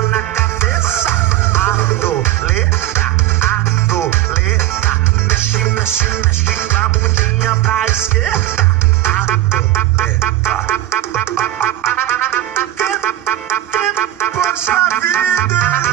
bola na cabeça. Adoleta, adoleta, mexe, mexe, mexe com a bundinha pra esquerda. Adoleta. Poxa vida!